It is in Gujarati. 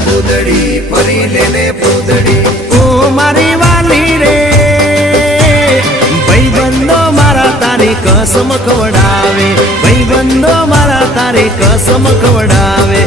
પૂદડી ફરી લેને પૂદડી ઓ મારી વાલી રે ભાઈબંધો મારા તારી કસમ ખવડાવે ભાઈબંધો મારા તારી કસમ ખવડાવે